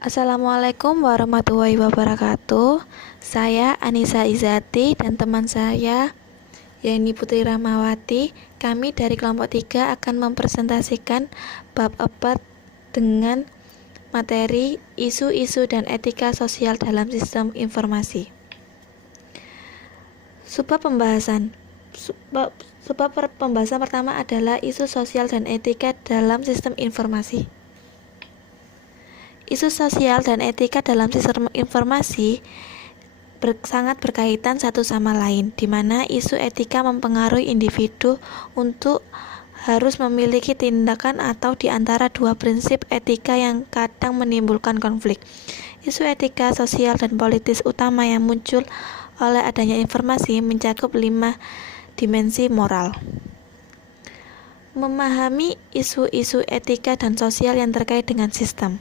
Assalamualaikum warahmatullahi wabarakatuh. Saya Anissa Izati dan teman saya Yeni Putri Rahmawati. Kami dari kelompok 3 akan mempresentasikan bab 4 dengan materi isu-isu dan etika sosial dalam sistem informasi. Sebab pembahasan pertama adalah isu sosial dan etika dalam sistem informasi. Isu sosial dan etika dalam sistem informasi sangat berkaitan satu sama lain, di mana isu etika mempengaruhi individu untuk harus memiliki tindakan atau di antara dua prinsip etika yang kadang menimbulkan konflik. Isu etika sosial dan politis utama yang muncul oleh adanya informasi mencakup 5 dimensi moral. Memahami isu-isu etika dan sosial yang terkait dengan sistem.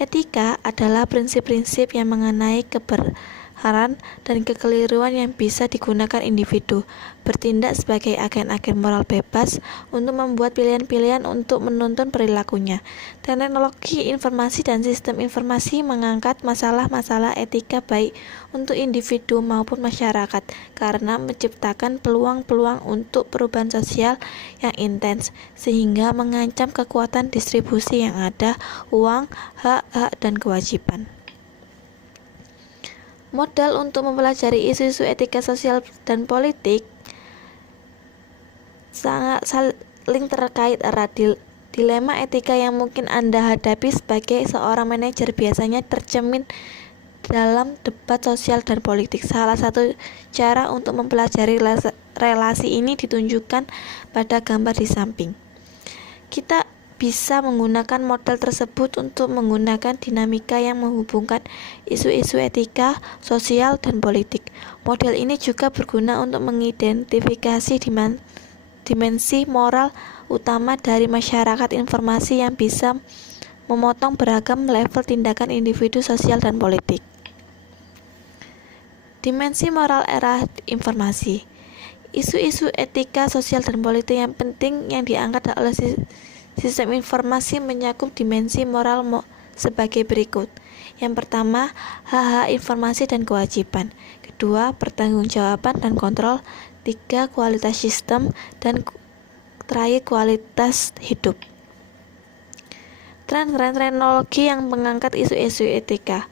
Etika adalah prinsip-prinsip yang mengenai kebenaran dan kekeliruan yang bisa digunakan individu bertindak sebagai agen-agen moral bebas untuk membuat pilihan-pilihan untuk menuntun perilakunya. Teknologi informasi dan sistem informasi mengangkat masalah-masalah etika baik untuk individu maupun masyarakat karena menciptakan peluang-peluang untuk perubahan sosial yang intens sehingga mengancam kekuatan distribusi yang ada, uang, hak-hak, dan kewajiban. Modal untuk mempelajari isu-isu etika sosial dan politik sangat saling terkait erat. Dilema etika yang mungkin Anda hadapi sebagai seorang manajer biasanya tercermin dalam debat sosial dan politik. Salah satu cara untuk mempelajari relasi ini ditunjukkan pada gambar di samping. Kita bisa menggunakan model tersebut untuk menggunakan dinamika yang menghubungkan isu-isu etika, sosial, dan politik. Model ini juga berguna untuk mengidentifikasi dimensi moral utama dari masyarakat informasi yang bisa memotong beragam level tindakan individu sosial dan politik. Dimensi moral era informasi. Isu-isu etika sosial dan politik yang penting yang diangkat oleh sistem informasi menyakup dimensi moral sebagai berikut. Yang pertama, hak-hak informasi dan kewajiban. Kedua, pertanggungjawaban dan kontrol. Tiga, kualitas sistem. Dan terakhir, kualitas hidup. Tren teknologi yang mengangkat isu-isu etika.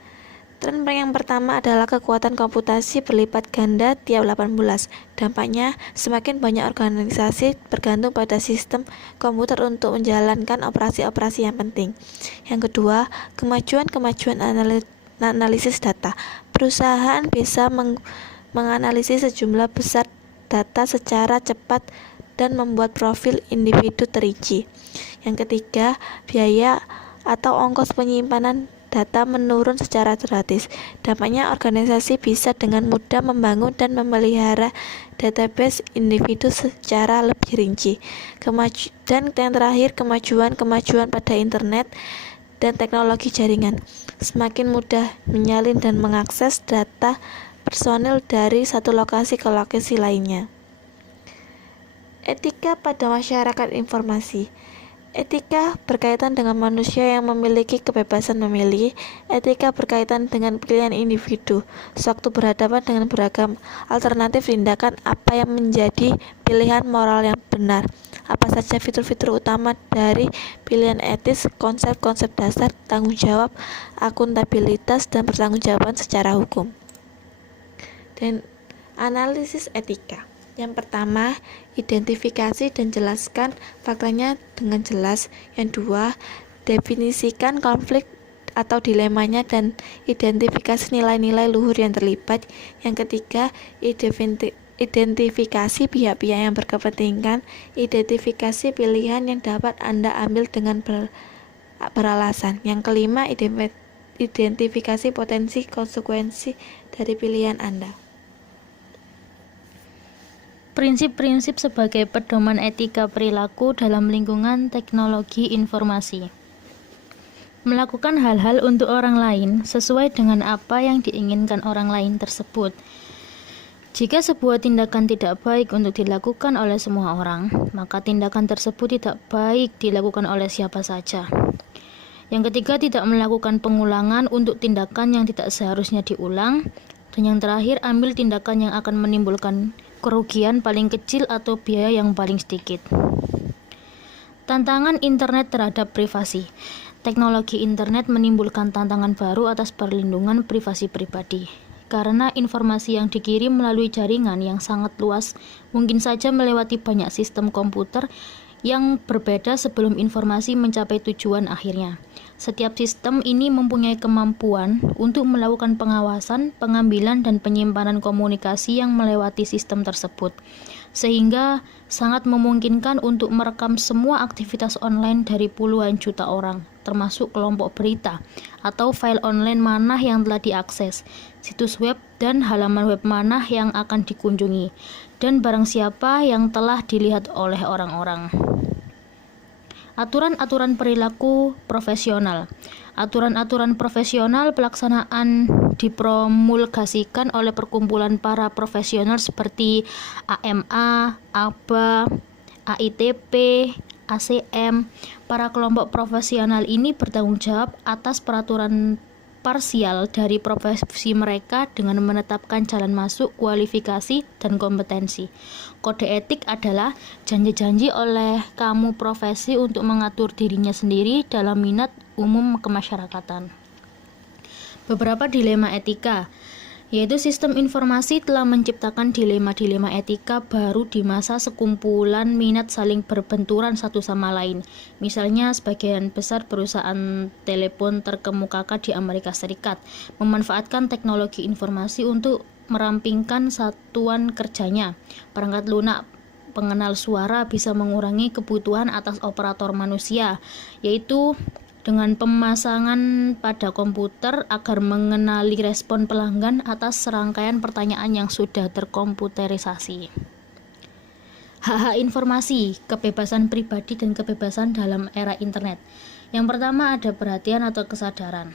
Tren yang pertama adalah kekuatan komputasi berlipat ganda tiap 18. Dampaknya, semakin banyak organisasi bergantung pada sistem komputer untuk menjalankan operasi-operasi yang penting. Yang kedua, kemajuan analisis data. Perusahaan bisa menganalisis sejumlah besar data secara cepat dan membuat profil individu terinci. Yang ketiga, biaya atau ongkos penyimpanan data menurun secara drastis. Dampaknya, organisasi bisa dengan mudah membangun dan memelihara database individu secara lebih rinci. Dan yang terakhir, kemajuan pada internet dan teknologi jaringan. Semakin mudah menyalin dan mengakses data personil dari satu lokasi ke lokasi lainnya. Etika pada masyarakat informasi. Etika berkaitan dengan manusia yang memiliki kebebasan memilih. Etika berkaitan dengan pilihan individu sewaktu berhadapan dengan beragam alternatif tindakan. Apa yang menjadi pilihan moral yang benar? Apa saja fitur-fitur utama dari pilihan etis, konsep-konsep dasar, tanggung jawab, akuntabilitas, dan pertanggungjawaban secara hukum. Dan analisis etika. Yang pertama, identifikasi dan jelaskan faktanya dengan jelas. Yang dua, definisikan konflik atau dilemanya dan identifikasi nilai-nilai luhur yang terlibat. Yang ketiga, identifikasi pihak-pihak yang berkepentingan. Identifikasi pilihan yang dapat Anda ambil dengan beralasan. Yang kelima, identifikasi potensi konsekuensi dari pilihan Anda. Prinsip-prinsip sebagai pedoman etika perilaku dalam lingkungan teknologi informasi. Melakukan hal-hal untuk orang lain sesuai dengan apa yang diinginkan orang lain tersebut. Jika sebuah tindakan tidak baik untuk dilakukan oleh semua orang, maka tindakan tersebut tidak baik dilakukan oleh siapa saja. Yang ketiga, tidak melakukan pengulangan untuk tindakan yang tidak seharusnya diulang. Dan yang terakhir, ambil tindakan yang akan menimbulkan kerugian paling kecil atau biaya yang paling sedikit. Tantangan internet terhadap privasi. Teknologi internet menimbulkan tantangan baru atas perlindungan privasi pribadi. Karena informasi yang dikirim melalui jaringan yang sangat luas mungkin saja melewati banyak sistem komputer yang berbeda sebelum informasi mencapai tujuan akhirnya. Setiap sistem ini mempunyai kemampuan untuk melakukan pengawasan, pengambilan, dan penyimpanan komunikasi yang melewati sistem tersebut, sehingga sangat memungkinkan untuk merekam semua aktivitas online dari puluhan juta orang, termasuk kelompok berita atau file online mana yang telah diakses, situs web dan halaman web mana yang akan dikunjungi, dan barang siapa yang telah dilihat oleh orang-orang. Aturan-aturan perilaku profesional. Aturan-aturan profesional pelaksanaan dipromulgasikan oleh perkumpulan para profesional seperti AMA, ABA, AITP, ACM. Para kelompok profesional ini bertanggung jawab atas peraturan parsial dari profesi mereka dengan menetapkan jalan masuk, kualifikasi, dan kompetensi. Kode etik adalah janji-janji oleh kamu profesi untuk mengatur dirinya sendiri dalam minat umum kemasyarakatan. Beberapa dilema etika, yaitu sistem informasi telah menciptakan dilema-dilema etika baru di masa sekumpulan minat saling berbenturan satu sama lain. Misalnya, sebagian besar perusahaan telepon terkemuka di Amerika Serikat memanfaatkan teknologi informasi untuk merampingkan satuan kerjanya. Perangkat lunak pengenal suara bisa mengurangi kebutuhan atas operator manusia, yaitu dengan pemasangan pada komputer agar mengenali respon pelanggan atas serangkaian pertanyaan yang sudah terkomputerisasi. Hak-hak informasi, kebebasan pribadi dan kebebasan dalam era internet. Yang pertama ada perhatian atau kesadaran.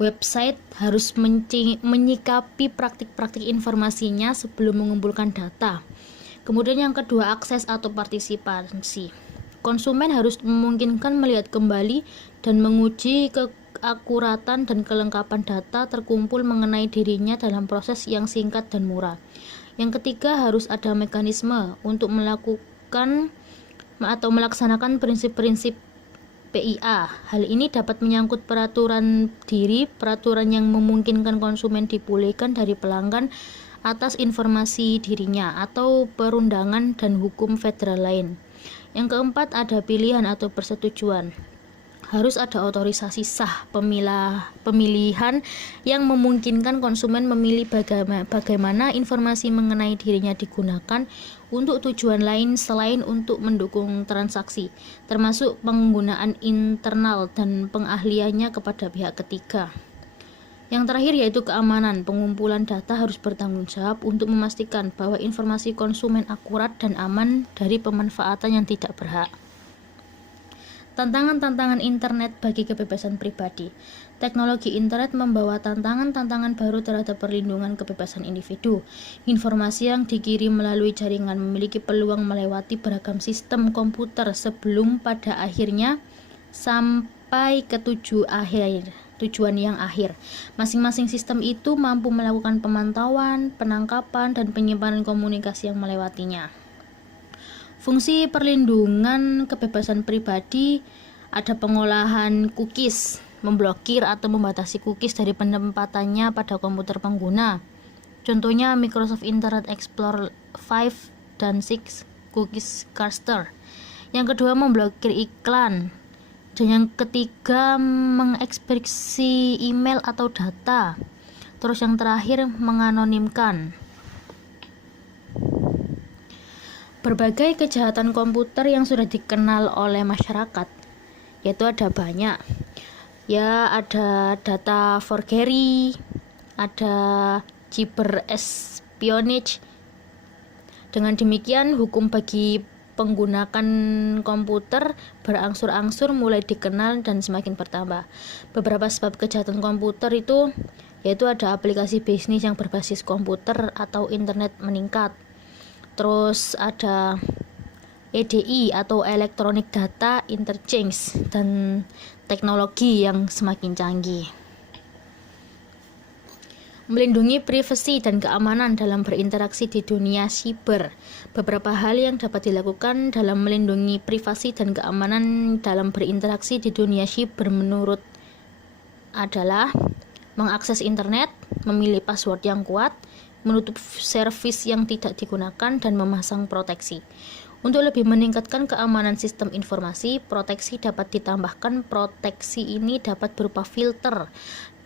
Website harus menyikapi praktik-praktik informasinya sebelum mengumpulkan data. Kemudian yang kedua, akses atau partisipasi. Konsumen harus memungkinkan melihat kembali dan menguji keakuratan dan kelengkapan data terkumpul mengenai dirinya dalam proses yang singkat dan murah. Yang ketiga, harus ada mekanisme untuk melakukan atau melaksanakan prinsip-prinsip PIA. Hal ini dapat menyangkut peraturan diri, peraturan yang memungkinkan konsumen dipulihkan dari pelanggan atas informasi dirinya, atau perundangan dan hukum federal lain. Yang keempat, ada pilihan atau persetujuan. Harus ada otorisasi sah pemilihan yang memungkinkan konsumen memilih bagaimana informasi mengenai dirinya digunakan untuk tujuan lain selain untuk mendukung transaksi, termasuk penggunaan internal dan pengahliannya kepada pihak ketiga. Yang terakhir yaitu keamanan. Pengumpulan data harus bertanggung jawab untuk memastikan bahwa informasi konsumen akurat dan aman dari pemanfaatan yang tidak berhak. Tantangan-tantangan internet bagi kebebasan pribadi. Teknologi internet membawa tantangan-tantangan baru terhadap perlindungan kebebasan individu. Informasi yang dikirim melalui jaringan memiliki peluang melewati beragam sistem komputer sebelum pada akhirnya sampai ke tujuan yang akhir. Masing-masing sistem itu mampu melakukan pemantauan, penangkapan, dan penyimpanan komunikasi yang melewatinya. Fungsi perlindungan kebebasan pribadi ada pengolahan cookies, memblokir atau membatasi cookies dari penempatannya pada komputer pengguna. Contohnya Microsoft Internet Explorer 5 dan 6 cookies cluster. Yang kedua, memblokir iklan. Dan yang ketiga, mengekspresi email atau data. Terus yang terakhir, menganonimkan. Berbagai kejahatan komputer yang sudah dikenal oleh masyarakat, yaitu ada banyak. Ya, ada data forgery, ada cyber espionage. Dengan demikian, hukum bagi penggunakan komputer berangsur-angsur mulai dikenal dan semakin bertambah. Beberapa sebab kejahatan komputer itu yaitu ada aplikasi bisnis yang berbasis komputer atau internet meningkat. Terus ada EDI atau Electronic Data Interchange dan teknologi yang semakin canggih. Melindungi privasi dan keamanan dalam berinteraksi di dunia siber. Beberapa hal yang dapat dilakukan dalam melindungi privasi dan keamanan dalam berinteraksi di dunia siber menurut adalah mengakses internet, memilih password yang kuat, menutup servis yang tidak digunakan, dan memasang proteksi. Untuk lebih meningkatkan keamanan sistem informasi, proteksi dapat ditambahkan. Proteksi ini dapat berupa filter,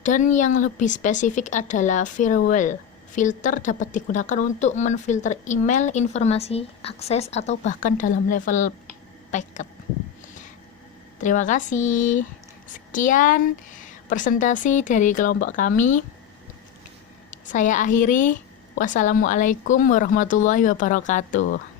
dan yang lebih spesifik adalah firewall. Filter dapat digunakan untuk menfilter email, informasi, akses, atau bahkan dalam level paket. Terima kasih. Sekian presentasi dari kelompok kami. Saya akhiri. Wassalamualaikum warahmatullahi wabarakatuh.